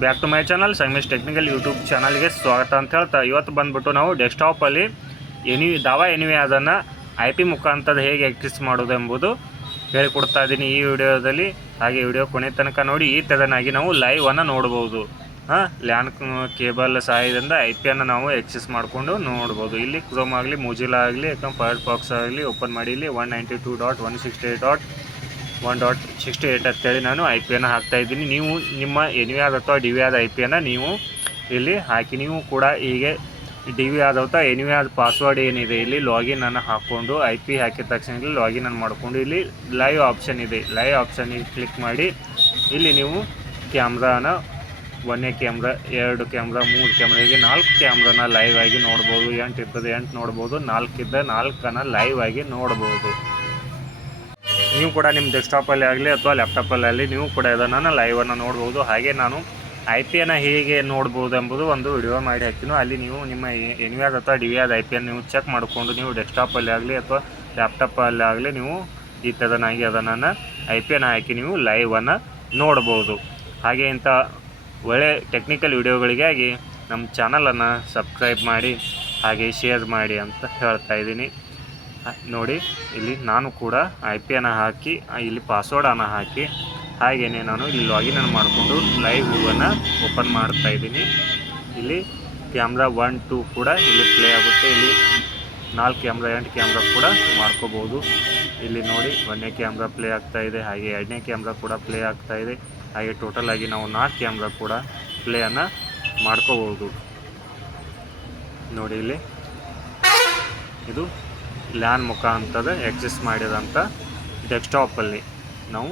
Back to my channel Sangamesh technical YouTube ಚಾನಲ್ಗೆ ಸ್ವಾಗತ ಅಂತ ಹೇಳ್ತಾ ಇವತ್ತು ಬಂದುಬಿಟ್ಟು ನಾವು ಡೆಸ್ಕ್ಟಾಪಲ್ಲಿ ಎನಿವೆ ಅದನ್ನು IP ಮುಖಾಂತರ ಹೇಗೆ ಆಕ್ಸೆಸ್ ಮಾಡೋದು ಎಂಬುದು ಹೇಳಿಕೊಡ್ತಾ ಇದ್ದೀನಿ ಈ ವಿಡಿಯೋದಲ್ಲಿ. ಹಾಗೆ ವಿಡಿಯೋ ಕೊನೆ ತನಕ ನೋಡಿ. ಈ ಥರನಾಗಿ ನಾವು ಲೈವನ್ನು ನೋಡ್ಬೋದು. ಲ್ಯಾನ್ ಕೇಬಲ್ ಸಹಾಯದಿಂದ IPಯನ್ನು ನಾವು ಆಕ್ಸೆಸ್ ಮಾಡಿಕೊಂಡು ನೋಡ್ಬೋದು. ಇಲ್ಲಿ ಕ್ರೋಮ್ ಆಗಲಿ, ಮೊಜಿಲಾ ಆಗಲಿ, ಫೈರ್ಫಾಕ್ಸ್ ಆಗಲಿ ಓಪನ್ ಮಾಡಿ ಇಲ್ಲಿ 192.168.1.68 ಅಂತೇಳಿ ನಾನು IPಯನ್ನು ಹಾಕ್ತಾಯಿದ್ದೀನಿ. ನೀವು ನಿಮ್ಮ NVR ಅಥವಾ DVR IPಯನ್ನು ನೀವು ಇಲ್ಲಿ ಹಾಕಿ, ನೀವು ಕೂಡ ಹೀಗೆ DVR ಅಥವಾ NVR ಪಾಸ್ವರ್ಡ್ ಏನಿದೆ ಇಲ್ಲಿ ಲಾಗಿನ್ ಅನ್ನು ಹಾಕ್ಕೊಂಡು IP ಹಾಕಿದ ತಕ್ಷಣ ಇಲ್ಲಿ ಲಾಗಿನ್ ಅನ್ನು ಮಾಡಿಕೊಂಡು ಇಲ್ಲಿ ಲೈವ್ ಆಪ್ಷನ್ ಇದೆ, ಲೈವ್ ಆಪ್ಷನಿಗೆ ಕ್ಲಿಕ್ ಮಾಡಿ ಇಲ್ಲಿ ನೀವು ಕ್ಯಾಮ್ರಾನ 1ನೇ ಕ್ಯಾಮ್ರಾ, 2 ಕ್ಯಾಮ್ರಾ, 3 ಕ್ಯಾಮ್ರಾ, ಹೀಗೆ 4 ಕ್ಯಾಮ್ರಾನ ಲೈವ್ ಆಗಿ ನೋಡ್ಬೋದು. 8 ಇರ್ತದೆ 8 ನೋಡ್ಬೋದು, 4 ಇದ್ದ 4ಅನ್ನು ಲೈವ್ ಆಗಿ ನೋಡ್ಬೋದು. ನೀವು ಕೂಡ ನಿಮ್ಮ ಡೆಸ್ಕ್ಟಾಪಲ್ಲಿ ಆಗಲಿ ಅಥವಾ ಲ್ಯಾಪ್ಟಾಪಲ್ಲಿ ನೀವು ಕೂಡ ಇದನ್ನು ಲೈವನ್ನು ನೋಡ್ಬೋದು. ಹಾಗೆ ನಾನು IPಯನ್ನು ಹೇಗೆ ನೋಡ್ಬೋದು ಎಂಬುದು ಒಂದು ವಿಡಿಯೋ ಮಾಡಿ ಹಾಕ್ತೀನಿ. ಅಲ್ಲಿ ನೀವು ನಿಮ್ಮ NVR ಅಥವಾ DVR IPಯನ್ನು ನೀವು ಚೆಕ್ ಮಾಡಿಕೊಂಡು ನೀವು ಡೆಸ್ಕ್ಟಾಪಲ್ಲಿ ಆಗಲಿ ಅಥವಾ ಲ್ಯಾಪ್ಟಾಪಲ್ಲಿ ಆಗಲಿ ನೀವು ಈ ಥರನಾಗಿ ಅದನ್ನು IPಯನ್ನು ಹಾಕಿ ನೀವು ಲೈವನ್ನು ನೋಡ್ಬೋದು. ಹಾಗೆ ಇಂಥ ಒಳ್ಳೆ ಟೆಕ್ನಿಕಲ್ ವಿಡಿಯೋಗಳಿಗಾಗಿ ನಮ್ಮ ಚಾನಲನ್ನು ಸಬ್ಸ್ಕ್ರೈಬ್ ಮಾಡಿ ಹಾಗೆ ಶೇರ್ ಮಾಡಿ ಅಂತ ಹೇಳ್ತಾಯಿದ್ದೀನಿ. ನೋಡಿ, ಇಲ್ಲಿ ನಾನು ಕೂಡ IPಯನ್ನು ಹಾಕಿ ಇಲ್ಲಿ ಪಾಸ್ವರ್ಡನ್ನು ಹಾಕಿ ಹಾಗೆಯೇ ನಾನು ಇಲ್ಲಿ ಲಾಗಿನನ್ನು ಮಾಡಿಕೊಂಡು ಲೈವನ್ನು ಓಪನ್ ಮಾಡ್ತಾಯಿದ್ದೀನಿ. ಇಲ್ಲಿ ಕ್ಯಾಮ್ರಾ 1, 2 ಕೂಡ ಇಲ್ಲಿ ಪ್ಲೇ ಆಗುತ್ತೆ. ಇಲ್ಲಿ 4 ಕ್ಯಾಮ್ರಾ, 8 ಕ್ಯಾಮ್ರಾ ಕೂಡ ಮಾಡ್ಕೋಬೋದು. ಇಲ್ಲಿ ನೋಡಿ 1ನೇ ಕ್ಯಾಮ್ರಾ ಪ್ಲೇ ಆಗ್ತಾಯಿದೆ, ಹಾಗೆ 2ನೇ ಕ್ಯಾಮ್ರಾ ಕೂಡ ಪ್ಲೇ ಆಗ್ತಾಯಿದೆ. ಹಾಗೆ ಟೋಟಲ್ ಆಗಿ ನಾವು 4 ಕ್ಯಾಮ್ರಾ ಕೂಡ ಪ್ಲೇಯನ್ನು ಮಾಡ್ಕೋಬೋದು. ನೋಡಿ, ಇಲ್ಲಿ ಇದು ಲ್ಯಾನ್ ಮುಖಾಂತರ ಆಕ್ಸೆಸ್ ಮಾಡಿರೋಂಥ ಡೆಸ್ಕ್ಟಾಪಲ್ಲಿ ನಾವು